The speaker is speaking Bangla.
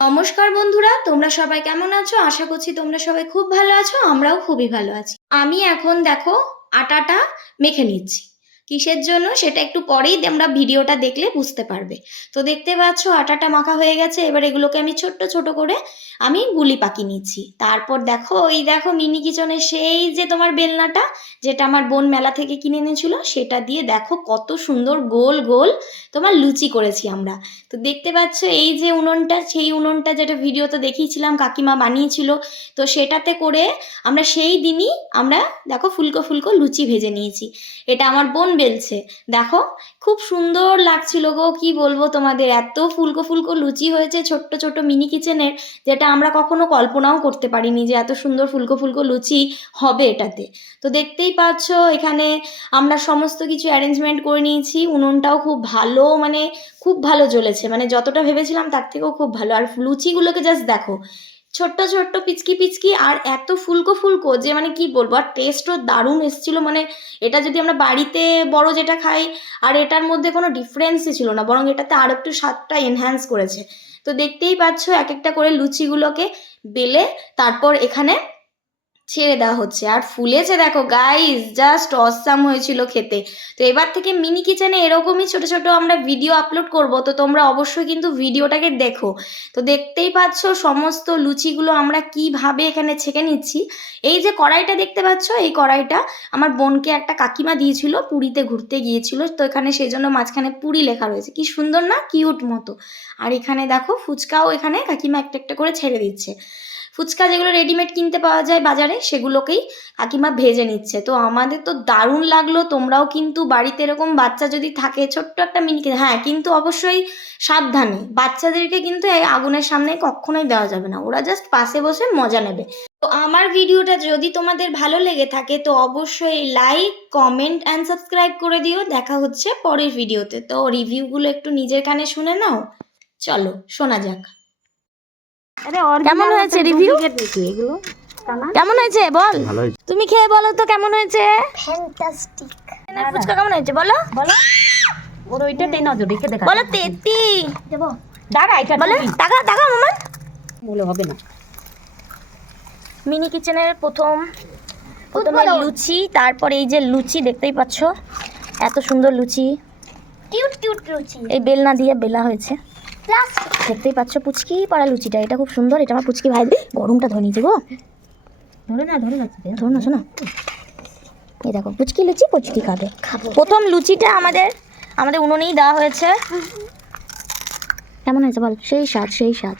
নমস্কার বন্ধুরা, তোমরা সবাই কেমন আছো? আশা করছি তোমরা সবাই খুব ভালো আছো। আমরাও খুবই ভালো আছি। আমি এখন দেখো আটাটা মেখে নিচ্ছি। কিসের জন্য সেটা একটু পরেই তোমরা ভিডিওটা দেখলে বুঝতে পারবে। তো দেখতে পাচ্ছ আটাটা মাখা হয়ে গেছে। এবার এগুলোকে আমি ছোট্ট ছোট করে আমি গুলি পাকিয়ে নিচ্ছি। তারপর দেখো দেখো মিনি কিচেনের সেই যে তোমার বেলনাটা, যেটা আমার বোন মেলা থেকে কিনে এনেছিল, সেটা দিয়ে দেখো কত সুন্দর গোল গোল তোমার লুচি করেছি আমরা। তো দেখতে পাচ্ছ এই যে উনুনটা, সেই উনুনটা যেটা ভিডিওতে দেখিয়েছিলাম কাকিমা বানিয়েছিল, তো সেটাতে করে আমরা সেই দিনই আমরা দেখো ফুলকো ফুলকো লুচি ভেজে নিয়েছি। এটা আমার বোন বেলছে, দেখো খুব সুন্দর লাগছিল গো, কি বলবো তোমাদের, এত ফুলকো ফুলকো লুচি হয়েছে ছোট্ট ছোট মিনি কিচেনের, যেটা আমরা কখনো কল্পনাও করতে পারিনি যে এত সুন্দর ফুলকো ফুলকো লুচি হবে এটাতে। তো দেখতেই পাচ্ছ এখানে আমরা সমস্ত কিছু অ্যারেঞ্জমেন্ট করে নিয়েছি। উনুনটাও খুব ভালো, মানে খুব ভালো জ্বলেছে, মানে যতটা ভেবেছিলাম তার থেকেও খুব ভালো। আর লুচিগুলোকে জাস্ট দেখো, ছোট্ট ছোট্ট পিচকি পিচকি আর এত ফুলকো ফুলকো যে মানে কি বলবো। আর টেস্টও দারুণ এসেছিলো, মানে এটা যদি আমরা বাড়িতে বড় যেটা খাই আর এটার মধ্যে কোনো ডিফারেন্সই ছিল না, বরং এটাতে আরও একটু স্বাদটা এনহ্যান্স করেছে। তো দেখতেই পাচ্ছ এক একটা করে লুচিগুলোকে বেলে তারপর এখানে ছেড়ে দেওয়া হচ্ছে, আর ফুলেছে দেখো গাইস, জাস্ট অসাম হয়েছিল খেতে। তো এবার থেকে মিনি কিচেনে এরকমই ছোট ছোট আমরা ভিডিও আপলোড করব, তো তোমরা অবশ্যই কিন্তু ভিডিওটাকে দেখো। তো দেখতেই পাচ্ছ সমস্ত লুচিগুলো আমরা কিভাবে এখানে ছেঁকে নিচ্ছি। এই যে কড়াইটা দেখতে পাচ্ছ, এই কড়াইটা আমার বোনকে একটা কাকিমা দিয়েছিল, পুরীতে ঘুরতে গিয়েছিল, তো এখানে সেই জন্য মাঝখানে পুরী লেখা রয়েছে, কি সুন্দর না, কিউট মতো। আর এখানে দেখো ফুচকাও এখানে কাকিমা একটা একটা করে ছেড়ে দিচ্ছে। ফুচকা যেগুলো রেডিমেড কিনতে পাওয়া যায় বাজারে, সেগুলোকেই কাকিমা ভেজে নিচ্ছে। তো আমাদের তো দারুণ লাগলো। তোমরাও কিন্তু বাড়িতে এরকম বাচ্চা যদি থাকে, ছোট্ট একটা মিনি, হ্যাঁ কিন্তু অবশ্যই সাবধানে, বাচ্চাদেরকে কিন্তু এই আগুনের সামনে কখনোই দেওয়া যাবে না, ওরা জাস্ট পাশে বসে মজা নেবে। তো আমার ভিডিওটা যদি তোমাদের ভালো লেগে থাকে তো অবশ্যই লাইক, কমেন্ট অ্যান্ড সাবস্ক্রাইব করে দিও। দেখা হচ্ছে পরের ভিডিওতে। তো রিভিউগুলো একটু নিজের কানে শুনে নাও, চলো শোনা যাক। কেমন হয়েছে রিভিউ? কেমন হয়েছে বল, তুমি খেয়ে বলো তো কেমন হয়েছে। ফ্যান্টাস্টিক। ফুচকা কেমন হয়েছে বলো বলো ওর ওইটা টেন নজর রেখে দেখা বলো। তেতি দেবো দাঁড়া এটা বলে টাকা টাকা মামা বলে হবে না। মিনি কিচেনের প্রথমে লুচি, তারপর এই যে লুচি দেখতেই পাচ্ছ, এত সুন্দর লুচি, কিউট কিউট লুচি। এই বেলনা দিয়ে বেলা হয়েছে, প্লাস্টিক। দেখতেই পাচ্ছ পুচকি পাড়া লুচিটা, এটা খুব সুন্দর। এটা আমার পুচকি ভাই, গরমটা ধরে নিয়েছে গো, ধরে যাচ্ছে ধরো না শোনা। এই দেখো পুচকি লুচি, পুচকি খাবে। প্রথম লুচিটা আমাদের উনুনেই দেওয়া হয়েছে। কেমন হয়েছে বল? সেই স্বাদ, সেই স্বাদ।